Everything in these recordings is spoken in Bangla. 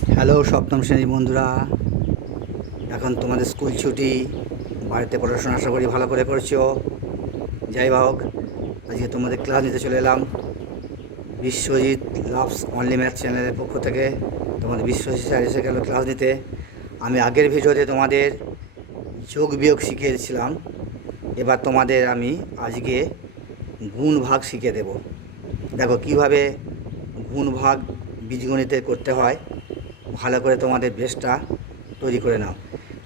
হ্যালো সপ্তম শ্রেণীর বন্ধুরা, এখন তোমাদের স্কুল ছুটি, বাড়িতে পড়াশোনা আশা করি ভালো করে করছো। যাই হোক, আজকে তোমাদের ক্লাস নিতে চলে এলাম বিশ্বজিৎ লাভস অনলি ম্যাথ চ্যানেলের পক্ষ থেকে। তোমাদের বিশ্বজিৎ স্যার এসে গেল ক্লাস নিতে। আমি আগের ভিডিওতে তোমাদের যোগ বিয়োগ শিখিয়েছিলাম, এবার তোমাদের আমি আজকে গুণ ভাগ শিখিয়ে দেব। দেখো কীভাবে গুণ ভাগ বীজগণিতে করতে হয়, ভালো করে তোমাদের বেসটা তৈরি করে নাও।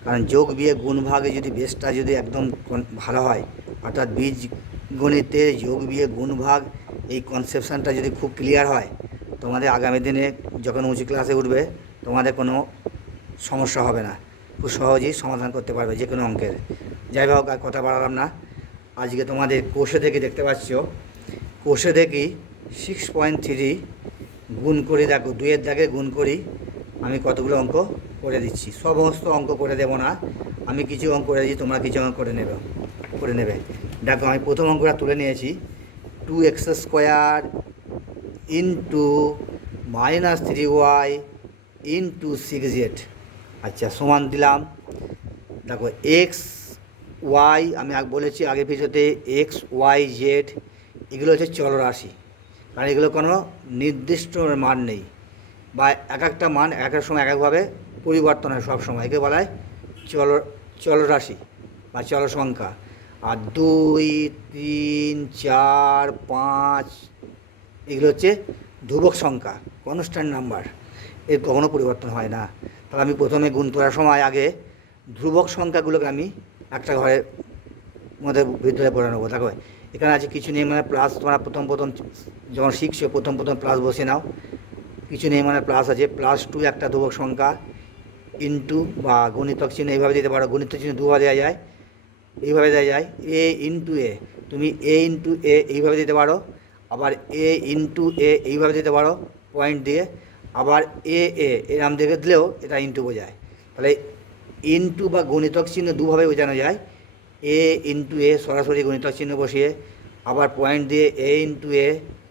কারণ যোগ বিয়োগ গুণ ভাগে যদি বেসটা যদি একদম ভালো হয়, অর্থাৎ বীজগণিতে যোগ বিয়োগ গুণ ভাগ এই কনসেপশানটা যদি খুব ক্লিয়ার হয়, তোমাদের আগামী দিনে যখন উঁচু ক্লাসে উঠবে তোমাদের কোনো সমস্যা হবে না, খুব সহজেই সমাধান করতে পারবে যে কোনো অঙ্কের। যাই হোক, আর কথা বাড়ালাম না। আজকে তোমাদের কোষে দেখি দেখতে পাচ্ছ, কোষে দেখি 6.3 গুণ করি। দেখো 2-এর দাগে গুণ করি। আমি কতগুলো অঙ্ক করে দিচ্ছি, সমস্ত অঙ্ক করে দেব না, আমি কিছু অঙ্ক করে দিচ্ছি, তোমরা কিছু অঙ্ক করে নেবে। দেখো আমি প্রথম অঙ্কটা তুলে নিয়েছি, 2x² into -3y into 6z। আচ্ছা, সমান দিলাম। দেখো এক্স ওয়াই, আমি বলেছি আগের ভিডিওতে, এক্স ওয়াই জেড এগুলো হচ্ছে চলরাশি, কারণ এগুলো কোনো নির্দিষ্ট মান নেই, বা এক একটা মান এক এক সময় এক একভাবে পরিবর্তন হয় সব সময়, একে বলা হয় চলরাশি বা চল সংখ্যা। আর 2, 3, 4, 5 এগুলো হচ্ছে ধ্রুবক সংখ্যা, কনস্ট্যান্ট নাম্বার, এর কখনো পরিবর্তন হয় না। তাহলে আমি প্রথমে গুণ করার সময় আগে ধ্রুবক সংখ্যাগুলোকে আমি একটা ঘরের মধ্যে ভিতরে পড়ে নেবো। দেখো এখানে আছে কিছু নেই মানে প্লাস, তোমরা প্রথম যখন শিখছো প্রথম প্লাস বসে নাও। কিছু নেই মানে প্লাস আছে, +2 একটা ধ্রুবক সংখ্যা, ইন্টু বা গুণিতক চিহ্ন এইভাবে দিতে পারো, গুণিতক চিহ্ন দুভাবে দেওয়া যায়, এইভাবে দেওয়া যায়, এ ইন্টু এ, তুমি এ ইন্টু এ এইভাবে দিতে পারো, আবার এ ইন্টু এ এইভাবে দিতে পারো পয়েন্ট দিয়ে, আবার এ এ এরম দেখে দিলেও এটা ইন্টু বোঝায়। তাহলে ইন্টু বা গুণিতক চিহ্ন দুভাবে বোঝানো যায়, এ ইন্টু এ সরাসরি গুণিতক চিহ্ন বসিয়ে, আবার পয়েন্ট দিয়ে এ ইন্টু এ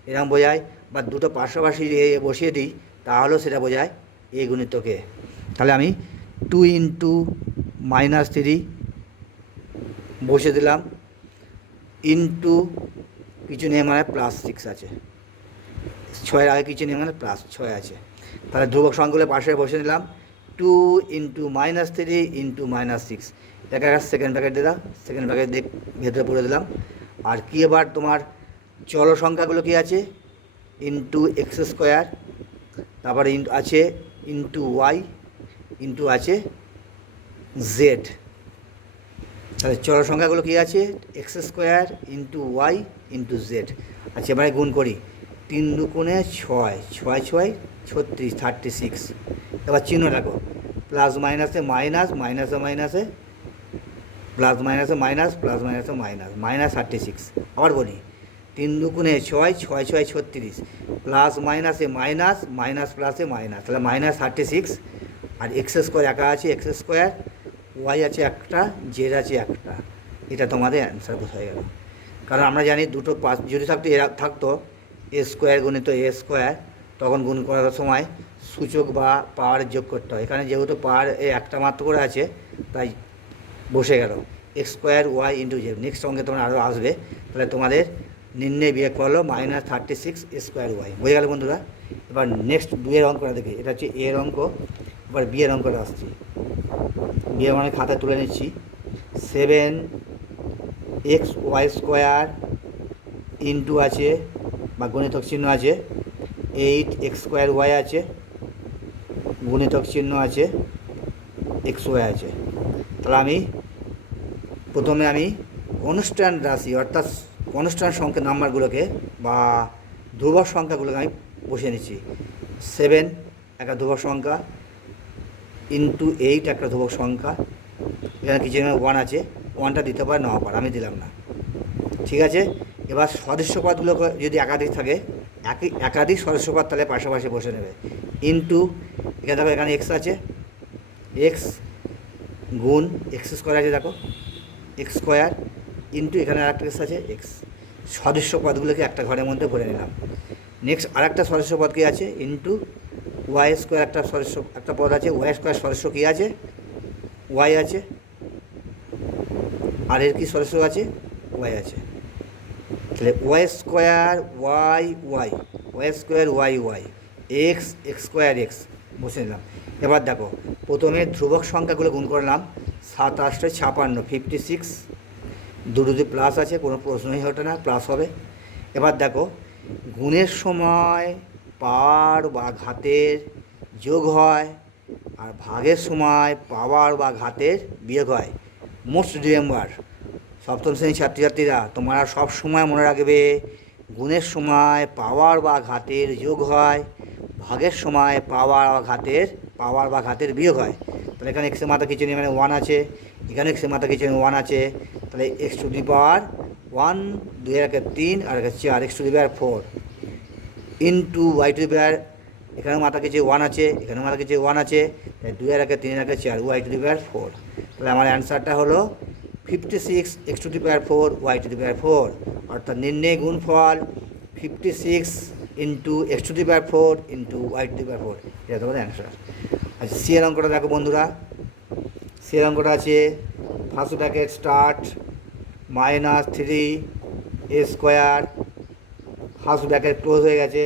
এরম বোঝায়, বা দুটো পাশাপাশি এ বসিয়ে দিই তাহলেও সেটা বোঝায় এ গুণিতক এ। তাহলে আমি 2 ইন্টু -3 বসে দিলাম, ইন্টু কিছু নেই মানে +6 আছে, 6-এর আগে কিছু নেই মানে +6 আছে। তাহলে ধ্রুবক সংখ্যাগুলো পাশে বসে দিলাম, 2 ইন্টু -3 ইন্টু -6, এটাকে একটা সেকেন্ড ব্র্যাকেট দিলাম, সেকেন্ড ব্র্যাকেট দিয়ে ভেতরে পড়ে দিলাম। আর কি, এবার তোমার চল সংখ্যাগুলো কি আছে, ইন্টু x², তারপরে আছে ইন্টু ওয়াই, ইন্টু আছে জেড। তাহলে চল সংখ্যাগুলো কী আছে, x² into Y into Z. আচ্ছা, এবারে গুণ করি, 3 দুগুণে 6, 6 6 36, 36। এবার চিহ্ন রাখো, প্লাস মাইনাসে মাইনাস, মাইনাসে মাইনাসে প্লাস, মাইনাসে মাইনাস, প্লাস মাইনাসে মাইনাস, -36। আবার বলি, 3 দুগুণে 6, 6 6 36, প্লাস মাইনাসে মাইনাস, মাইনাস প্লাসে মাইনাস, তাহলে -36। আর x² একা আছে, x², ওয়াই আছে একটা, জেড আছে একটা, এটা তোমাদের অ্যান্সার বোঝা গেল। কারণ আমরা জানি দুটো পাঁচ যদি থাকতো a² গুণিত a², তখন গুণ করার সময় সূচক বা পাওয়ারের যোগ করতে হয়। এখানে যেহেতু পাওয়ার একটা মাত্র করে আছে তাই বসে গেল, x² Y into Z. Next অঙ্কে তোমরা আরও আসবে, তাহলে তোমাদের নির্ণয় বিয়োগ করলো -36 a² ওয়াই। বোঝা গেল বন্ধুরা? এবার নেক্সট 2-এর অঙ্কটা দেখি, এটা হচ্ছে এর অঙ্ক। এবার বিয়ের অঙ্কটা আসছি, বিয়ে মানে খাতায় তুলে নিচ্ছি। 7xy² ইন্টু আছে বা গুণিতক চিহ্ন আছে, 8x² আছে, গুণিতক চিহ্ন আছে, xy আছে। তাহলে আমি প্রথমে কনস্ট্যান্ট রাশি অর্থাৎ কনস্ট্যান্ট সংখ্যা নাম্বারগুলোকে বা ধ্রুবক সংখ্যাগুলোকে আমি বসিয়ে নিচ্ছি। 7 একটা ধ্রুবক সংখ্যা, ইন্টু 8 একটা ধ্রুবক সংখ্যা, এখানে কিছু 1 আছে, 1টা দিতে পারে নাও পারে, আমি দিলাম না, ঠিক আছে। এবার সদস্য পদগুলো যদি একাধিক থাকে, একাধিক সদস্য পদ তাহলে পাশাপাশি বসে নেবে। ইন্টু এখানে দেখো, এখানে এক্স আছে, এক্স গুণ x² আছে, দেখো x², ইন্টু এখানে আরেকটা এক্স আছে, এক্স। সদস্য পদগুলোকে একটা ঘরের মধ্যে ভরে নিলাম। নেক্সট আরেকটা সদস্য পদ কি আছে, ইন্টু ওয়াই স্কোয়ার একটা সদস্য, একটা পদ আছে, ওয়াই স্কোয়ার সদস্য কী আছে, ওয়াই আছে, আর এর কী সদস্য আছে, ওয়াই আছে। তাহলে y square y y, y square y y, x x square x বসে নিলাম। এবার দেখো প্রথমে ধ্রুবক সংখ্যাগুলো গুণ করলাম, 7 8 56, 56, দুটো প্লাস আছে, কোনো প্রশ্নই ওঠে না, প্লাস হবে। এবার দেখো গুণের সময় পাওয়ার বা ঘাতের যোগ হয়, আর ভাগের সময় পাওয়ার বা ঘাতের বিয়োগ হয়। মোস্ট রিমেম্বার, সপ্তম শ্রেণীর ছাত্রছাত্রীরা তোমরা সব সময় মনে রাখবে, গুণের সময় পাওয়ার বা ঘাতের যোগ হয়, ভাগের সময় পাওয়ার বা ঘাতের বিয়োগ হয়। তাহলে এখানে এক্সের মাথা কিছু নেই, মানে 1 আছে, এখানে এক্সের মাথা কিছু নেই, 1 আছে। তাহলে এক্স টু দি পাওয়ার 1, 2 এর 3 আর 4, x to the power 4 into y to the power, এখানে মাথা কিছু 1 আছে, এখানে মাথা কিছু 1 আছে, তাই 2 এর 3 এর 4, ওয়াই টু দি পাওয়ার 4। তাহলে আমার অ্যান্সারটা হলো 56 x to the power 4 y to the power 4, অর্থাৎ নির্ণয় গুণফল 56 into x to the power 4 into y to the power 4, এটা তোমাদের অ্যান্সার। আচ্ছা, সি এর অঙ্কটা দেখো বন্ধুরা, সি এর অঙ্কটা আছে ফার্স্ট ব্র্যাকেট স্টার্ট -3 এ স্কোয়ার, ফার্স্ট ব্র্যাকেট ক্লোজ হয়ে গেছে,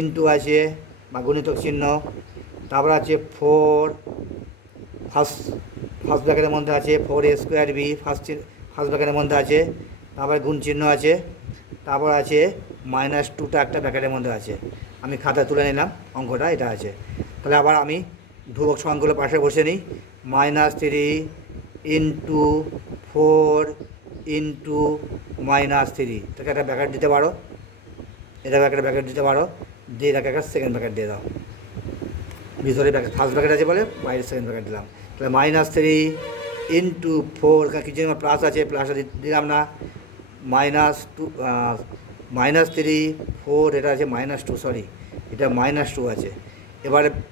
ইন্টু আছে বা গুণিতক চিহ্ন, তারপর আছে 4, ফার্স্ট ব্র্যাকেটের মধ্যে আছে 4 এ স্কোয়ার বি, ফার্স্ট ব্র্যাকেটের মধ্যে আছে, তারপরে গুণ চিহ্ন আছে, তারপর আছে -2টা একটা ব্র্যাকেটের মধ্যে আছে। আমি খাতা তুলে নিলাম, অঙ্কটা এটা আছে। তাহলে আবার আমি ধ্রুবক সংখ্যাগুলো পাশে বসে নিই, -3 ইন্টু 4 ইন্টু -3, তাকে একটা ব্র্যাকেট দিতে পারো, এটাকে একটা ব্র্যাকেট দিতে পারো, দিয়ে এটাকে একটা সেকেন্ড ব্র্যাকেট দিয়ে দাও। ভিতরে ব্র্যাকেট ফার্স্ট ব্র্যাকেট আছে বলে বাইরে সেকেন্ড ব্র্যাকেট দিলাম। তাহলে -3 ইন্টু 4, কিছু আমার প্লাস আছে, প্লাসটা দিলাম না, -3 4, এটা আছে -2, সরি এটা -2 আছে।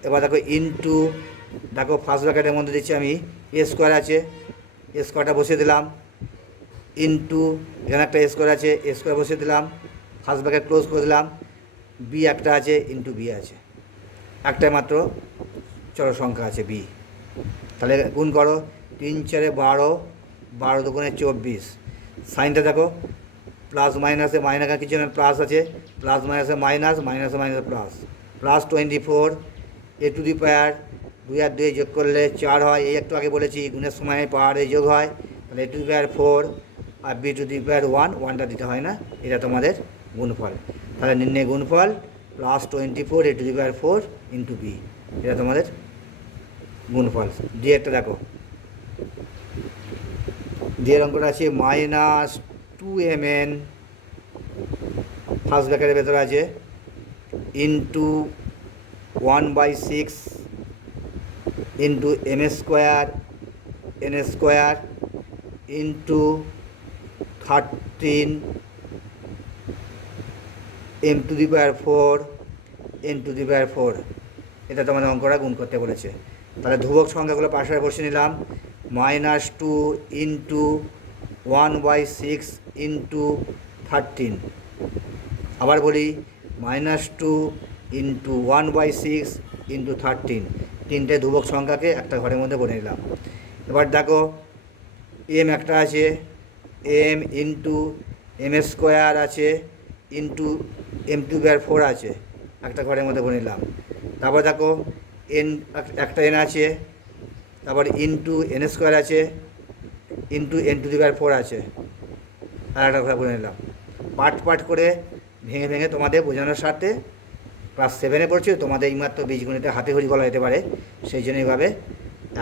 এবার দেখো ইন্টু, দেখো ফার্স্ট ব্র্যাকেটের মধ্যে দিচ্ছি আমি এ স্কোয়ার আছে, এ স্কোয়ারটা বসিয়ে দিলাম, ইন্টু এখানে একটা এ স্কোয়ার আছে, এ স্কোয়ার বসিয়ে দিলাম, ফার্স্ট ব্র্যাকেট ক্লোজ করে দিলাম, বি একটা আছে, ইন্টু বি আছে, একটাই মাত্র চলো সংখ্যা আছে বি। তাহলে গুণ করো, 3 4 12, 12 2 24, সাইনটা দেখো প্লাস মাইনাসে মাইনাস কিছু প্লাস আছে, প্লাস মাইনাসে মাইনাস, মাইনাসে মাইনাসে প্লাস, +24 এ টু দি পাওয়ার 2 আর 2 যোগ করলে 4 হয়, এই একটু আগে বলেছি গুণের সময় পাওয়ারে যোগ হয়, তাহলে এ টু দি পাওয়ার 4 আর বি টু দি পাওয়ার 1, 1টা দিতে হয় না, এটা তোমাদের গুণফল। তাহলে নির্ণয় গুণফল +24 a to the power 4 into b, এটা তোমাদের গুণফল। দিয়ে একটা দেখো, দিয়ে অঙ্কটা আছে -2mn, ফার্স্ট ব্র্যাকেটের ভেতরে আছে, into 1/6 into m square n square into 13 m to the power 4 n to the power 4, এটা তোমাদের অঙ্কটা গুণ করতে বলেছে। তাহলে ধ্রুবক সংখ্যাগুলো পাশে বসে নিলাম, -2 ইন্টু 1/6 ইন্টু 13, আবার বলি -2 ইন্টু 1/6 ইন্টু 13, তিনটে ধ্রুবক সংখ্যাকে একটা ঘরের মধ্যে বলে নিলাম। এবার দেখো এম একটা আছে, এম ইন্টু m স্কোয়ার আছে into m to the power 4 আছে, একটা ঘরের মধ্যে বলে নিলাম। তারপর দেখো এন, একটা এন আছে, তারপর ইন্টু n স্কোয়ার আছে into n to the power 4 আছে, আর একটা ঘরে বলে নিলাম। পার্ট করে ভেঙে ভেঙে তোমাদের বোঝানোর স্বার্থে, ক্লাস 7-এ পড়ছো, তোমাদের এইমাত্র বীজগণিতে হাতে খড়ি বলা যেতে পারে, সেই জন্য এইভাবে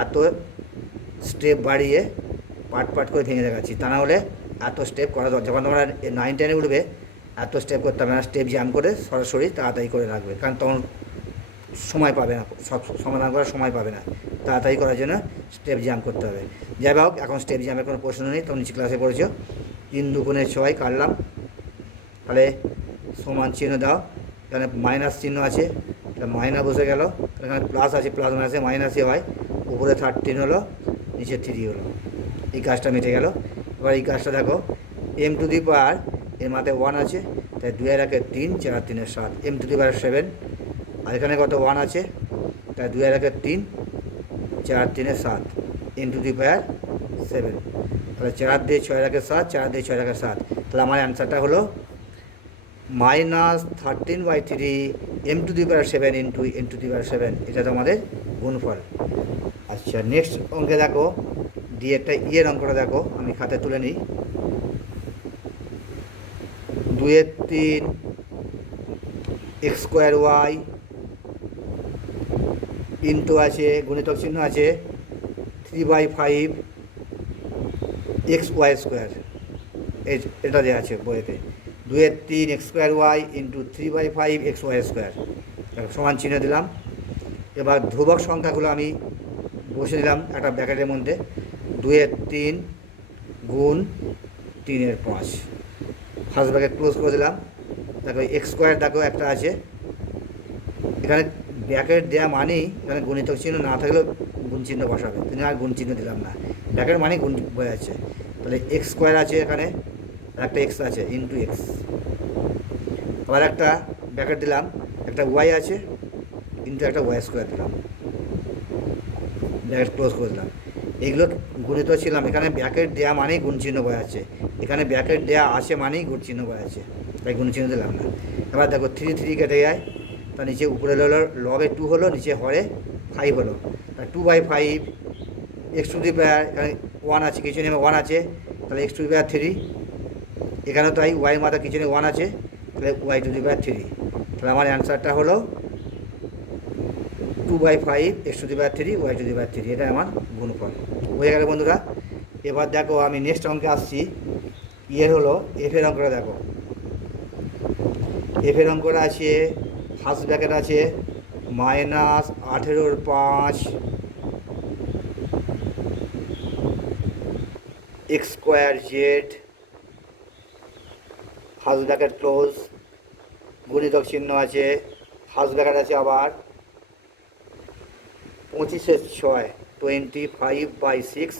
এত স্টেপ বাড়িয়ে পার্ট করে ভেঙে দেখাচ্ছি। তা না হলে এত স্টেপ করা দরকার, যখন তোমরা 9 10-এ উঠবে এত স্টেপ করতে হবে না, স্টেপ জ্যাম করে সরাসরি তাড়াতাড়ি করে রাখবে, কারণ তখন সময় পাবে না, সব সমাধান করার সময় পাবে না, তাড়াতাড়ি করার জন্য স্টেপ জ্যাম করতে হবে। যাই হোক, এখন স্টেপ জ্যামের কোনো প্রশ্ন নেই, তোমরা নিচে ক্লাসে পড়েছো। 3 2 6 কাটলাম, তাহলে সমান চিহ্ন দাও, এখানে মাইনাস চিহ্ন আছে, তাহলে মাইনাস বসে গেল, এখানে প্লাস আছে, প্লাস মাইনাসে মাইনাসই হয়, উপরে 13 হলো, নিচে 3 হলো, এই কাজটা মিটে গেল। এবার এই কাজটা দেখো, m টু দি পাওয়ার এর মাথায় 1 আছে, তাই 2 আর 1 3, 4 3 7, m টু দি পাওয়ার 7 আর এখানে কত 1 আছে, তাই 2 আর 1 3, 4 3 7 ইন্টু 2/7, তাহলে 4 দিয়ে 6 আর 7, 4 দিয়ে 6 আর 7, তাহলে আমার অ্যান্সারটা হলো -13/3 m⁻7 ইন্টু n⁻7, এটা তো আমাদের গুণফল। আচ্ছা নেক্সট অঙ্কে দেখো, দিয়ে একটা ইয়ের অঙ্কটা দেখো, আমি খাতায় তুলে নিই। 2/3 x² ইন্টু আছে গুণিতক চিহ্ন আছে 3/5 xy², এটা দেওয়া আছে বইতে। 2/3 x² ইন্টু 3/5 xy², সমান চিহ্ন দিলাম। এবার ধ্রুবক সংখ্যাগুলো আমি বসে দিলাম একটা ব্র্যাকেটের মধ্যে, 2/3 গুণ 3/5, ফার্স্ট ব্র্যাকেট ক্লোজ করে দিলাম। দেখো x² দেখো একটা আছে, এখানে ব্র্যাকেট দেওয়া মানেই এখানে গুণিতক চিহ্ন না থাকলেও গুণ চিহ্ন বসাবে, কিন্তু আর গুণ চিহ্ন দিলাম না, ব্র্যাকেট মানেই গুণ বোঝা যাচ্ছে। তাহলে x² আছে এখানে, একটা x আছে ইন্টু x, আবার একটা ব্র্যাকেট দিলাম, একটা y আছে ইন্টু একটা y² দিলাম, ব্র্যাকেট ক্লোজ করে দিলাম। এইগুলো গুণিত ছিলাম, এখানে ব্র্যাকেট দেওয়া মানেই গুণ চিহ্ন বোঝাচ্ছে, এখানে ব্র্যাকেট দেওয়া আছে মানেই গুণ চিহ্ন বোঝাচ্ছে, তাই গুণ চিহ্ন দিলাম না। এবার দেখো 3 3 কেটে যায়, তার নিচে উপরে হলো লবে 2 হলো, নিচে হরে 5 হলো, তাই 2/5 x⁻, এখানে 1 আছে, কিছু নেমে 1 আছে, তাহলে x⁻3, এখানেও তাই y মাথা কিছু নেই 1 আছে, তাহলে y⁻3, তাহলে আমার অ্যান্সারটা হলো 2/5 x⁻3 y⁻3, এটা আমার গুণফল হয়ে গেল বন্ধুরা। এবার দেখো আমি নেক্সট অঙ্কে আসছি, ইয়ের হলো এফের অঙ্কটা দেখো। এফের অঙ্কটা আছে, ফার্স্ট ব্র্যাকেট আছে -18/5 x²z, ফার্স্ট ব্র্যাকেট ক্লোজ, গুণিতক চিহ্ন আছে, ফার্স্ট ব্র্যাকেট আছে আবার 25/6 25/6,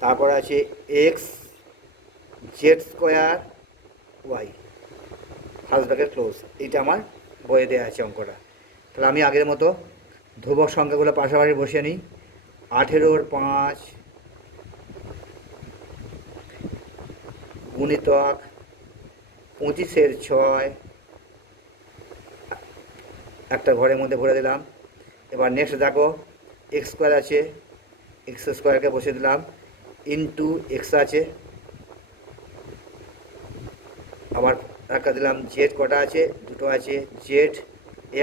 তারপর আছে x(z²y), ফার্স্ট ব্র্যাকেট ক্লোজ, এইটা আমার বইয়ে দেওয়া আছে অঙ্কটা। তাহলে আমি আগের মতো ধ্রুবক সংখ্যাগুলো পাশাপাশি বসিয়ে নিই। 18/5 গুণিতক 25/6, একটা ঘরের মধ্যে ভরে দিলাম। এবার নেক্সট দেখো x² আছে, x² বসে দিলাম, ইন্টু x আছে, আবার একটা দিলাম জেড, কটা আছে, দুটো আছে জেড,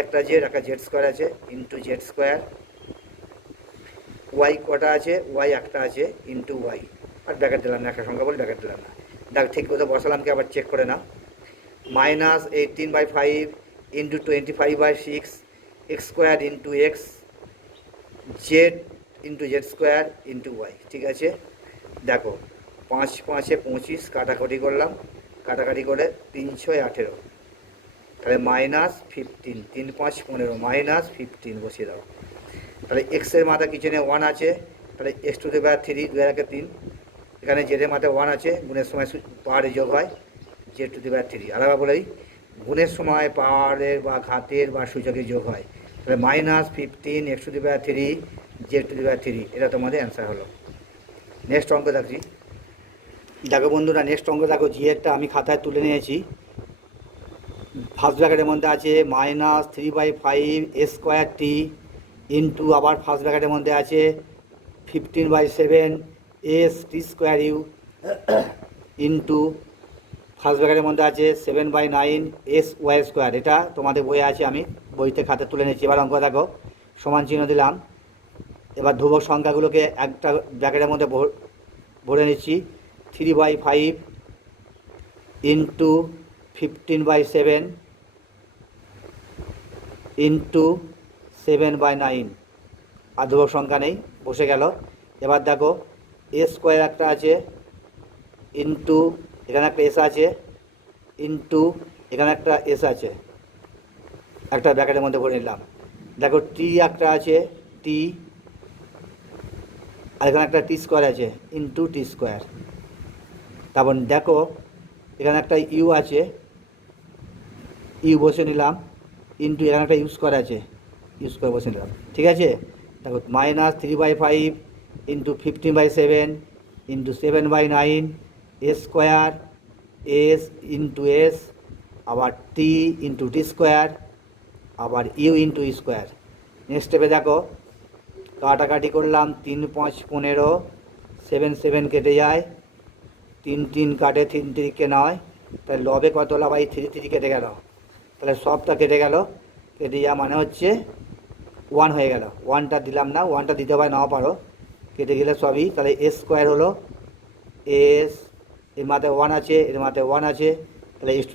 একটা জেড একটা z² আছে ইন্টু z², ওয়াই কটা আছে, ওয়াই একটা আছে ইন্টু ওয়াই, আর ব্র্যাকেট দিলাম না, একটা সংখ্যা বলে ব্র্যাকেট দিলাম না। দেখ ঠিক মতো বসালাম কি আবার চেক করে না। -18/5 into 25/6 x² into x, z into z² into y, ঠিক আছে। দেখো 5 5 25, কাটাকাটি করলাম, কাটাকাটি করে 3 6 18, তাহলে -15, 3 5 15, -15 বসিয়ে দাও। তাহলে এক্সের মাথা কিছু নেই 1 আছে, তাহলে x⁻3 2 আর 3, এখানে জেডের মাথায় 1 আছে, গুণের সময় পাওয়ারে যোগ হয় z⁻3, আলাদা বলেই গুণের সময় পাওয়ারের বা ঘাতের বা সূচকের যোগ হয়, তাহলে -15 x⁻3 z⁻3, এটা তোমাদের অ্যান্সার হলো। নেক্সট অঙ্ক দেখছি, দেখো বন্ধুরা নেক্সট অঙ্ক দেখো, জিএরটা আমি খাতায় তুলে নিয়েছি। ফার্স্ট ব্র্যাকেটের মধ্যে আছে -3/5 a² t ইন্টু, আবার ফার্স্ট ব্র্যাকেটের মধ্যে আছে 15/7 s t² u into, first ব্র্যাকেটের মধ্যে আছে 7/9 s y², এটা তোমাদের বইয়ে আছে, আমি বইতে খাতে তুলে নিয়েছি। এবার অঙ্ক দেখো, সমান চিহ্ন দিলাম। এবার ধ্রুবক সংখ্যাগুলোকে একটা ব্র্যাকেটের মধ্যে ভরে নিচ্ছি, 3/5 ইন্টু 15/7 ইন্টু 7/9, আর ধ্রুবক সংখ্যা নেই, বসে গেল। এবার দেখো a² একটা আছে ইন্টু, এখানে একটা এস আছে ইন্টু, এখানে একটা এস আছে, একটা ব্র্যাকেটের মধ্যে ভরে নিলাম। দেখো টি একটা আছে টি, আর এখানে একটা t² আছে ইন্টু t²। তারপর দেখো এখানে একটা ইউ আছে, ইউ বসে নিলাম, ইন্টু এখানে একটা ইউজ করা আছে, ইউজ করে বসে নিলাম, ঠিক আছে। দেখো -3/5 into 15/7 into 7/9 s square, s into s, আবার টি ইন্টু টি স্কোয়ার, আবার u into e square. Next স্টেপে দেখো কাটাকাটি করলাম, 3 5 15, 7 7 কেটে যায়, 3 3 কাটে, 3 3 নয়, তাহলে লবে কত হলো ভাই, 3 3 কেটে গেল, তাহলে সবটা কেটে গেল, কেটে যাওয়া মানে হচ্ছে 1 হয়ে গেল। 1টা দিলাম না, 1টা দিতে পারে নাও পারো, কেটে গেলে সবই, তাহলে এস স্কোয়ার হলো এস, এর মাথায় 1 আছে, এর মাথায় 1 আছে, তাহলে x⁴।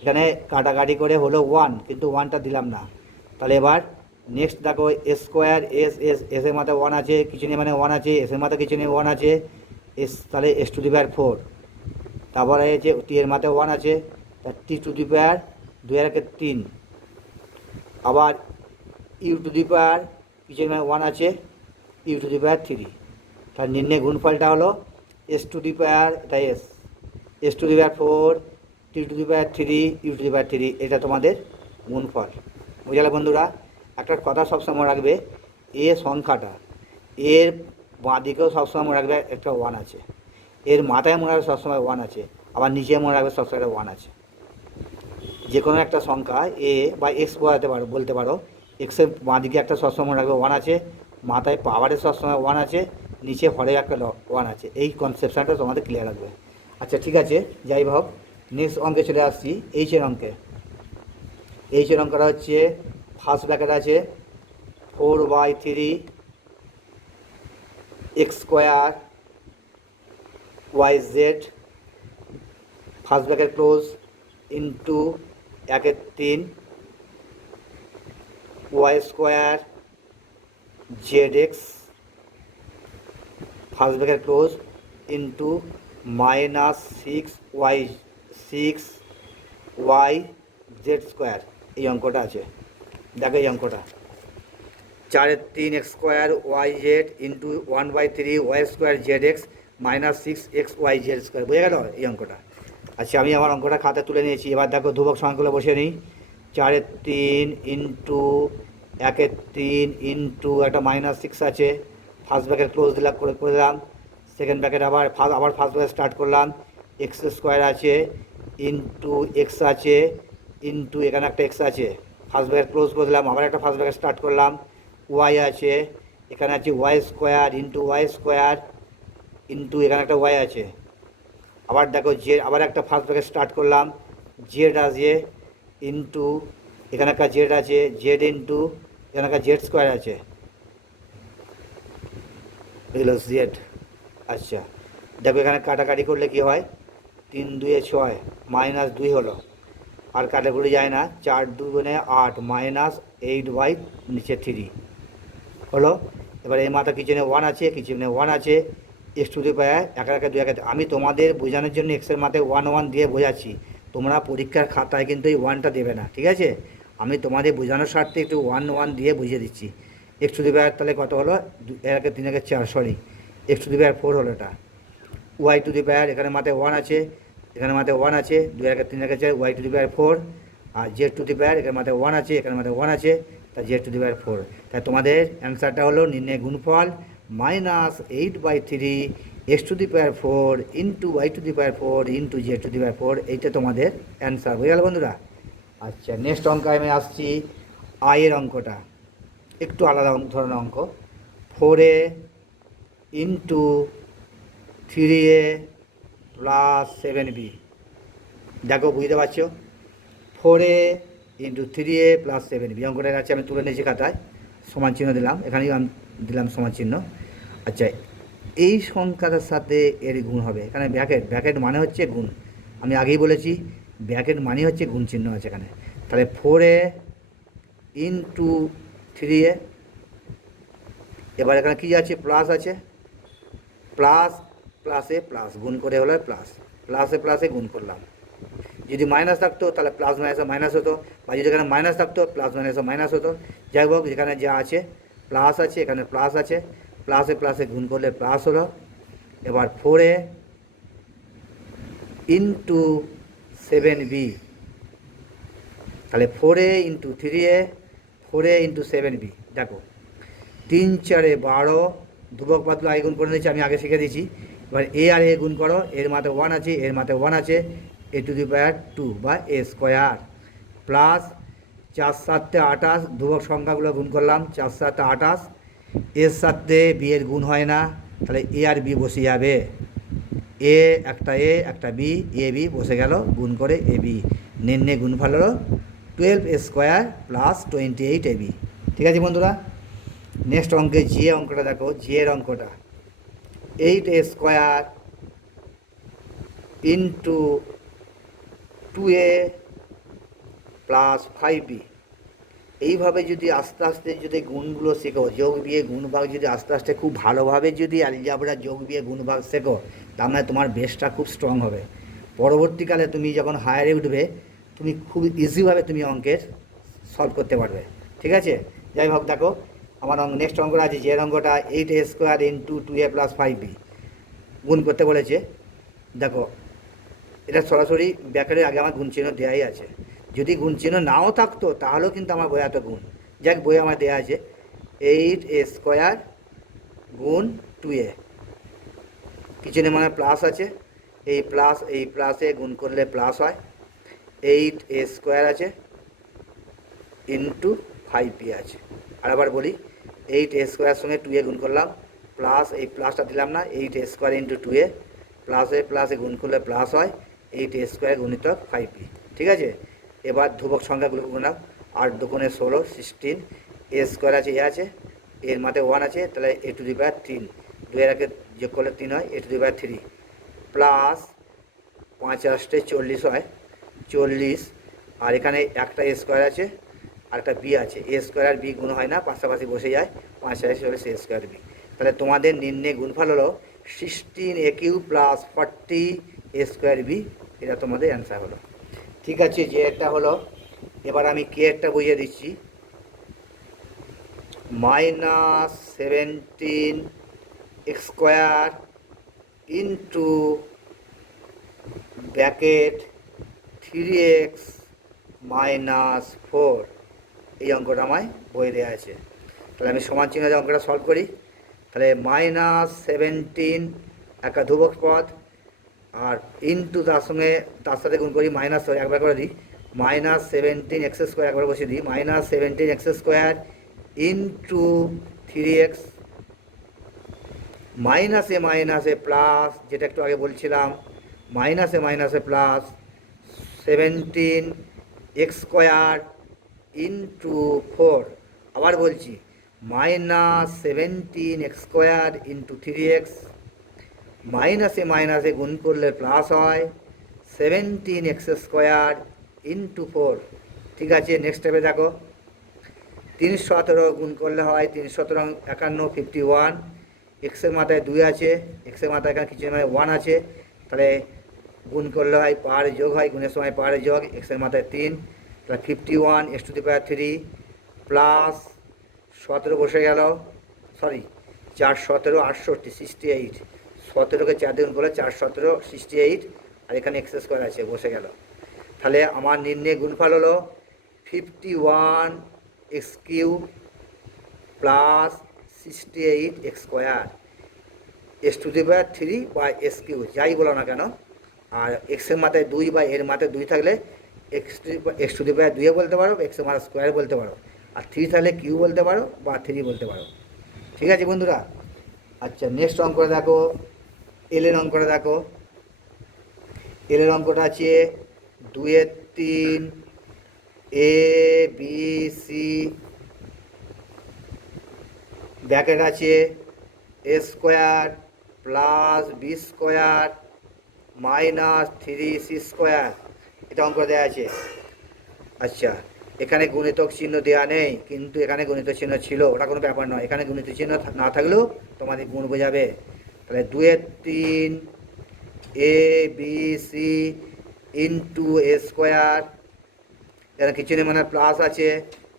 এখানে কাটাকাটি করে হলো 1, কিন্তু 1টা দিলাম না। তাহলে এবার নেক্সট দেখো এস স্কোয়ার এস এস, এসের মাথায় 1 আছে, কিছু নেই মানে 1 আছে, এসের মাথায় কিছু নেই 1 আছে, এস তাহলে x⁴। তারপরে আছে টি এর মাথায় 1 আছে, তা t⁴, 2 আর 3, আবার u⁴, কিছু মানে 1 আছে, u⁴, তার নির্ণয় গুণফলটা হলো s⁴, এটা এস, s⁴, t⁴, u⁴, এটা তোমাদের গুণফল। বুঝলে বন্ধুরা, একটা কথা সবসময় রাখবে, এ সংখ্যাটা এর বাঁ দিকেও সবসময় মনে রাখবে একটা 1 আছে, এর মাথায় মনে রাখবে সবসময় 1 আছে, আবার নিচে মনে রাখবে সবসময় একটা 1 আছে। যে কোনো একটা সংখ্যা এ বা এক্স বলতে পারো, এক্সের বাঁ দিকে একটা সবসময় মনে রাখবে 1 আছে, মাথায় পাওয়ারে সবসময় 1 আছে, নিচে হরে একটা 1 আছে। এই কনসেপশানটা তোমাদের ক্লিয়ার রাখবে। আচ্ছা ঠিক আছে, যাই হোক নেক্সট অঙ্কে চলে আসছি, এইচের অঙ্কে। এইচের অঙ্কটা হচ্ছে ফার্স্ট ব্র্যাকেট আছে 4/3 x² yz, first bracket close, into 1/3 y² zx, first bracket close, into -6y z²। এই অঙ্কটা আছে, দেখো এই অঙ্কটা 4/3 x² yz into 1/3 y² zx -6xyz²। বুঝে গেল এই অঙ্কটা? আচ্ছা আমি আমার অঙ্কটা খাতা তুলে নিয়েছি। এবার দেখো ধ্রুবক সংখ্যাগুলো বসে নিই। 4/3 ইন্টু 1/3 ইন্টু একটা -6 আছে, ফার্স্ট ব্র্যাকেট ক্লোজ দিলাম, করে দিলাম। সেকেন্ড ব্র্যাকেট আবার ফার্স্ট ব্র্যাকেট স্টার্ট করলাম, x² আছে ইন্টু x আছে ইন্টু এখানে একটা x আছে, ফার্স্ট ব্র্যাকেট ক্লোজ করে দিলাম, আবার একটা ফার্স্ট ব্র্যাকেট স্টার্ট করলাম, y আছে, এখানে আছে y² ইন্টু y² ইন্টু এখানে একটা y আছে, আবার দেখো জেড, আবার একটা ফার্স্ট ব্র্যাকেট স্টার্ট করলাম, জেড আছে ইন্টু এখানে একটা জেড আছে, জেড ইন্টু এখানে একটা z² আছে, এগুলো জেড। আচ্ছা দেখো এখানে কাটাকাটি করলে কি হয়, 3 2 6 -2 হলো, আর কাটাকুটি যায় না, 4 2 8 -8/, নিচে 3 হলো। এবার এই মাথা কিচেনে 1 আছে, কিচেনে 1 আছে, x⁴ 1 2 আমি তোমাদের বোঝানোর জন্য এক্সের মাথায় 1 1 দিয়ে বোঝাচ্ছি, তোমরা পরীক্ষার খাতায় কিন্তু এই 1টা দেবে না, ঠিক আছে। আমি তোমাদের বোঝানোর স্বার্থে একটু 1 1 দিয়ে বুঝিয়ে দিচ্ছি। x⁴ তাহলে কত হলো, 1 3 4, সরি x⁴ হলো এটা। y⁴, এখানে মাথায় 1 আছে, এখানে মাথায় 1 আছে, 2 1 3 4, y⁴, আর z⁴, এখানে মাথায় 1 আছে, এখানে মাথায় 1 আছে, তা z⁴। তাই তোমাদের অ্যান্সারটা হলো নির্ণয় গুণফল -8/3 x⁴ into y⁴ into z⁴। এইটা তোমাদের অ্যান্সার। বুঝে গেল বন্ধুরা? আচ্ছা নেক্সট অঙ্ক আমি আসছি, আয়ের অঙ্কটা একটু আলাদা ধরনের অঙ্ক। 4a into 3a plus 7b। দেখো বুঝতে পারছো, 4a into 3a plus 7b অঙ্কটার কাছে আমি তুলে নিয়েছি খাতায়, সমান চিহ্ন দিলাম, এখানেই আমি দিলাম সমান চিহ্ন। আচ্ছা এই সংখ্যাটার সাথে এর গুণ হবে, এখানে ব্র্যাকেট মানে হচ্ছে গুণ, আমি আগেই বলেছি ব্র্যাকেট মানে হচ্ছে গুণ চিহ্ন আছে এখানে। তাহলে 4a ইন্টু 3a, এবার এখানে কী আছে, প্লাস আছে, প্লাস প্লাসে প্লাস গুণ করে হলো প্লাস, প্লাসে প্লাসে গুণ করলাম। যদি মাইনাস থাকতো তাহলে প্লাস মাইনাসে মাইনাস হতো, বা যদি এখানে মাইনাস থাকতো প্লাস মাইনাসে মাইনাস হতো। যাই হোক যেখানে যা আছে প্লাস আছে, এখানে প্লাস আছে, প্লাসে প্লাসে গুণ করলে প্লাস হলো। এবার 4a ইন্টু 7b, তাহলে 4a into 3a, 4a into 7b। দেখো 3 4 12, ধ্রুবক পাতগুলো আগে গুণ করে নিয়েছি, আমি আগে শিখে দিয়েছি। এবার এ আর এ গুণ করো, এর মাথায় 1 আছে, এর মাথায় 1 আছে, এ টু দি পাওয়ার 2 বা এ স্কোয়ার, প্লাস 4 7 28, ধ্রুবক সংখ্যাগুলো গুণ করলাম, 4 7 28, এর সাথে বি এর গুণ হয় না, তাহলে এ আর বি বসে যাবে, এ একটা বি, এ বি বসে গেল, গুণ করে এ বি, নির্ণয় গুণফল হলো 12 স্কোয়ার প্লাস 28 এ বি। ঠিক আছে বন্ধুরা, নেক্সট অঙ্কে জি অঙ্কটা দেখো, জি এর অঙ্কটা 8 square into 2a plus 5b। এইভাবে যদি আস্তে আস্তে যদি গুণগুলো শেখো, যোগ বিয়ে গুণভাগ যদি আস্তে আস্তে খুব ভালোভাবে যদি অ্যালজেব্রা যোগ বিয়ে গুণভাগ শেখো, তার মানে তোমার বেসটা খুব স্ট্রং হবে। পরবর্তীকালে তুমি যখন হায়ারে উঠবে, তুমি খুব ইজিভাবে তুমি অঙ্কের সলভ করতে পারবে। ঠিক আছে, যাই হোক দেখো আমার নেক্সট অঙ্কটা আছে, যে অঙ্কটা 8 square into 2a plus 5b গুণ করতে বলেছে। দেখো এটা সরাসরি ব্যাকেটের আগে আমার গুণ চিহ্ন দেওয়াই আছে, যদি গুণ চিহ্ন নাও থাকতো তাহলেও কিন্তু আমার বইয়ে এত গুণ, যাক বইয়ে আমার দেওয়া আছে 8 স্কোয়ার গুণ 2a, কিচেনে মানে প্লাস আছে, এই প্লাসে গুণ করলে প্লাস হয়, 8 স্কোয়ার আছে ইন্টু 5b আছে। আর আবার বলি, 8 স্কোয়ারের সঙ্গে 2a গুণ করলাম, প্লাস এই প্লাসটা দিলাম না, 8 স্কোয়ার ইন্টু 2a, প্লাসে গুণ করলে প্লাস হয়, 8 স্কোয়ার গুণিতক 5b। ঠিক আছে, এবার ধ্রুবক সংখ্যাগুলো গুণাম, 8 2 16, 16, এ স্কোয়ার আছে, এ আছে, এর মাথায় 1 আছে, তাহলে এ টু দি পাওয়ার 3, 2 এর আগে যোগ করলে 3 হয়, এ টু দি পাওয়ার 3, প্লাস 5 8 40 হয়, 40, আর এখানে একটা এ স্কোয়ার আছে আর একটা বি আছে, এ স্কোয়ার আর বি গুণ হয় না, পাশাপাশি বসে যায়, 5 8 40 এ স্কোয়ার বি। তাহলে তোমাদের নির্ণয় গুণফল হলো 16 এ কিউ প্লাস 40 এ স্কোয়ার বি, এটা তোমাদের অ্যান্সার হলো। ঠিক আছে, যে একটা হলো। এবার আমি কে একটা বুঝিয়ে দিচ্ছি, -17 x square into bracket 3x minus 4, এই অঙ্কটা আমায় বই দেওয়া আছে। তাহলে আমি সমান চিহ্ন দিয়ে অঙ্কটা সলভ করি। তাহলে -17 একটা ধ্রুবক পদ, আর ইন্টু তার সাথে গুণ করি, মাইনাস একবার করে দিই, -17 এক্স স্কোয়ার একবার বসিয়ে দিই, -17 এক্স স্কোয়ার ইন্টু 3x, মাইনাসে প্লাস, যেটা একটু আগে বলছিলাম, মাইনাসে প্লাস 17 এক্স স্কোয়ার ইন্টু 4, আবার বলছি -17 এক্স স্কোয়ার ইন্টু 3x, মাইনাসে গুণ করলে প্লাস হয়, 17 এক্স স্কোয়ার ইন্টু 4। ঠিক আছে, নেক্সট স্টেপে দেখো, 317 গুণ করলে হয় 317 51 51, এক্সের মাথায় 2 আছে, এক্সের মাথায় এখানে কিছু মানে 1 আছে, তাহলে গুণ করলে হয় পাহাড়ে যোগ হয়, গুণের সময় পাহাড়ে যোগ, এক্সের মাথায় 3, তাহলে 51 x to the power 3 plus 17 বসে গেল, সরি 4 17 68 68, 17কে 4 দিয়ে গুণ করলে 4 17 68, আর এখানে এক্স স্কোয়ার আছে বসে গেল। তাহলে আমার নির্ণয় গুণফল হলো 51 x cube plus 68 x square, s to the power 3 বা এস কিউ যাই বলো না কেন, আর এক্সের মাথায় 2 বা এর মাথায় 2 থাকলে এক্স টু দি পাওয়ার 2 বলতে পারো, এক্সের মাথায় স্কোয়ার বলতে পারো, আর 3 থাকলে কিউ বলতে পারো বা 3 বলতে পারো। ঠিক আছে বন্ধুরা, আচ্ছা নেক্সট অঙ্কটা দেখো, এলের অঙ্কটা দেখো, এলের অঙ্কটা আছে 2 3 এ বি সি, ব্র্যাকেট আছে a square plus b square minus 3c square, এটা অঙ্ক দেওয়া আছে। আচ্ছা, এখানে গুণিতক চিহ্ন দেওয়া নেই, কিন্তু এখানে গণিত চিহ্ন ছিল, ওটা কোনো ব্যাপার নয়, এখানে গণিত চিহ্ন না থাকলেও তোমাদের গুণ বোঝাবে। তাহলে 2 3 a b c into A square, এখানে কিছু নেই মানে প্লাস আছে,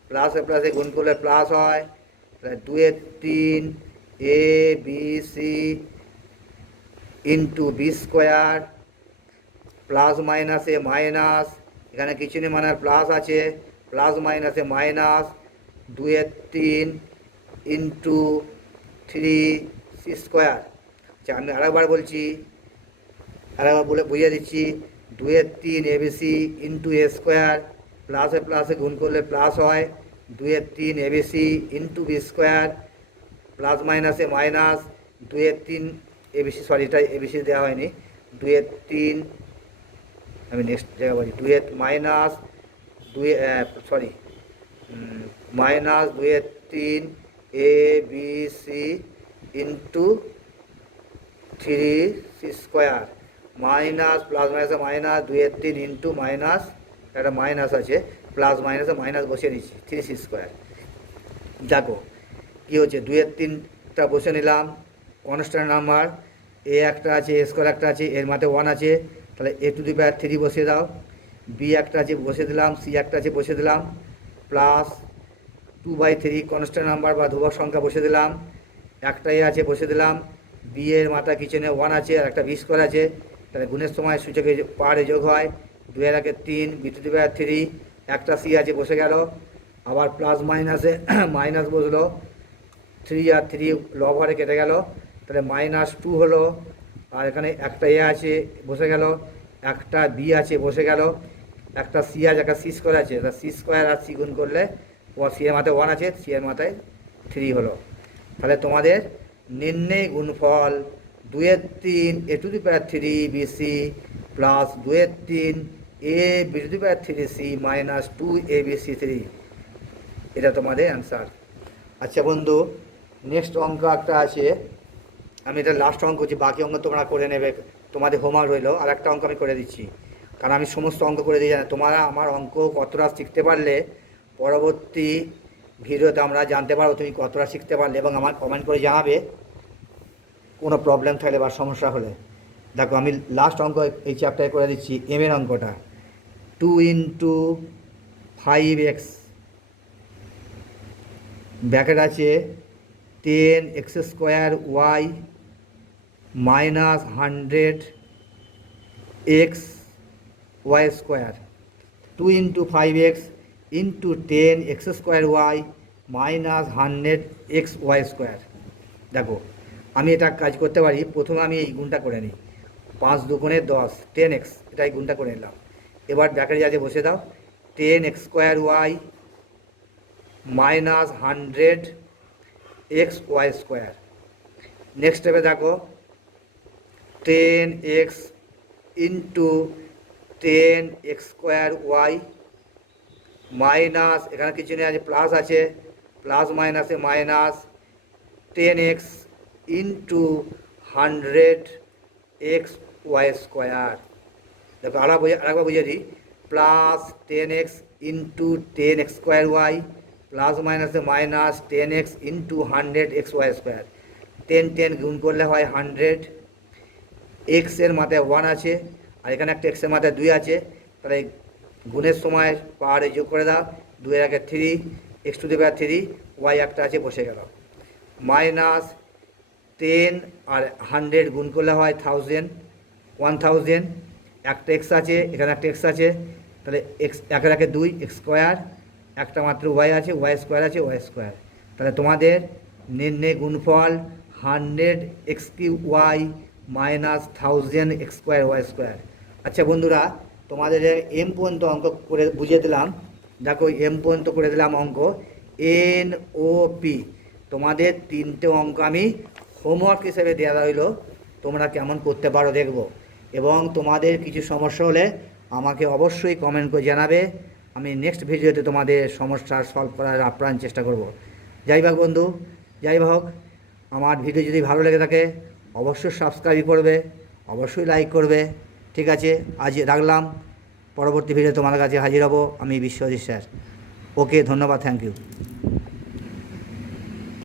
প্লাসে গুণ করলে প্লাস হয়, তাহলে 2 3 a b c into b square plus মাইনাসে মাইনাস এখানে কিছু নেই মানে প্লাস আছে, প্লাস মাইনাসে মাইনাস 2 এর 3 ইন্টু 3c²। আচ্ছা আমি আরেকবার বলছি, আরেকবার বলে বুঝিয়ে দিচ্ছি। 2 এর 3 এবিসি ইন্টু a², প্লাসে প্লাসে গুণ করলে প্লাস হয়, 2 এর 3 এবিসি ইন্টু b², প্লাস মাইনাসে মাইনাস 2 এর 3 এবিসি, সরি এটা এবিসি দেওয়া হয়নি, 2 এর 3, আমি নেক্সট জায়গা বলছি, 2 এর মাইনাস 2 মাইনাস 2 এর 3 a b c into 3c², minus plus মাইনাসে মাইনাস 2 এর 3 ইন্টু মাইনাস, একটা মাইনাস আছে, প্লাস মাইনাসে মাইনাস বসিয়ে দিচ্ছি 3c²। দেখো কী হচ্ছে, 2 এর 3টা বসে নিলাম, কনস্ট্যান্ট নাম্বার, এ একটা আছে, a² একটা আছে, এর মাঝে 1 আছে, তাহলে a⁻³ বসিয়ে দাও, বি একটা আছে বসে দিলাম, সি একটা আছে বসে দিলাম, প্লাস 2/3 কনস্ট্যান্ট নাম্বার বা ধ্রুবক সংখ্যা বসে দিলাম, একটা এ আছে বসে দিলাম, বি এর মাথা কিচেনে 1 আছে আর একটা b² আছে, তাহলে গুণের সময় সূচকে পাহাড়ে যোগ হয়, 2 এর 1 3 b⁻³, একটা সি আছে বসে গেল, আবার প্লাস মাইনাসে মাইনাস বসলো, 3 আর 3 লব হারে কেটে গেল, তাহলে -2 হলো, আর এখানে একটা এ আছে বসে গেল, একটা বি আছে বসে গেল, একটা সি আছে, একটা c² আছে, তা c² আর সি গুণ করলে সি এর মাথায় 1 আছে, সি এর মাথায় 3 হলো। তাহলে তোমাদের নির্ণয় গুণফল 2 এর 3 a⁻³ বিসি প্লাস 2 এর 3 এ b⁻³ মাইনাস 2abc3, এটা তোমাদের অ্যান্সার। আচ্ছা বন্ধু, নেক্সট অঙ্ক একটা আছে, আমি এটা লাস্ট অঙ্ক করছি, বাকি অঙ্ক তোমরা করে নেবে, তোমাদের হোমওয়ার্ক রইলো। আর একটা অঙ্ক আমি করে দিচ্ছি, কারণ আমি সমস্ত অঙ্ক করে দিই, জানি তোমরা আমার অঙ্ক কতটা শিখতে পারলে পরবর্তী ভিডিওতে আমরা জানতে পারবো তুমি কতটা শিখতে পারলে, এবং আমার কমেন্ট করে জানাবে কোনো প্রবলেম থাকলে বা সমস্যা হলে। দেখো আমি লাস্ট অঙ্ক এই চ্যাপ্টারে করে দিচ্ছি, এম এর অঙ্কটা। 2 × 5x ব্র্যাকেট আছে 10x² minus 100x y², 2 × 5x into 10x² minus 100x y²। দেখো আমি এটা কাজ করতে পারি, প্রথমে আমি এই গুণটা করে নিই, 5 × 2 = 10, 10x, এটা এই গুণটা করে নিলাম। এবার ব্র্যাকেটে আছে বসে দাও, 10x² minus 100x y²। Next স্টেপে দেখো 10x ইন্টু 10x² মাইনাস, এখানে কিছু নেই, আছে প্লাস আছে, প্লাস মাইনাসে minus 10x into 100x y²। দেখো আরেকবার বুঝিয়ে দিই, plus 10x into 10x² plus মাইনাসে minus 10x into 100x y², 10 10 গুণ করলে হয় 100, এক্স এর মাথায় 1 আছে আর এখানে একটা এক্সের মাথায় 2 আছে, তাহলে গুণের সময় পাহাড়ে যোগ করে দাও, 2 এর 1 3, x⁻³ y একটা আছে বসে গেল, মাইনাস 10 আর 100 গুণ করলে হয় 1000, একটা এক্স আছে, এখানে একটা এক্স আছে, তাহলে এক্স 1 এর 2 x², একটা মাত্র ওয়াই আছে, y² আছে, y²। তাহলে তোমাদের নির্ণয় গুণফল 100x³ মাইনাস 1000x² y²। আচ্ছা বন্ধুরা, তোমাদের এম পর্যন্ত অঙ্ক করে বুঝিয়ে দিলাম। দেখো এম পর্যন্ত করে দিলাম অঙ্ক, এন ও পি, তোমাদের 3টে অঙ্ক আমি হোমওয়ার্ক হিসেবে দেওয়া রইল, তোমরা কেমন করতে পারো দেখব, এবং তোমাদের কিছু সমস্যা হলে আমাকে অবশ্যই কমেন্ট করে জানাবে, আমি নেক্সট ভিডিওতে তোমাদের সমস্যার সলভ করার আপ্রাণ চেষ্টা করব। যাই হোক বন্ধু, যাই হোক, আমার ভিডিও যদি ভালো লেগে থাকে অবশ্যই সাবস্ক্রাইব করবে, অবশ্যই লাইক করবে। ঠিক আছে, আজ রাখলাম, পরবর্তী ভিডিও তোমাদের কাছে হাজির হব আমি, বিশ্বজিৎ স্যার। ওকে, ধন্যবাদ, থ্যাংক ইউ।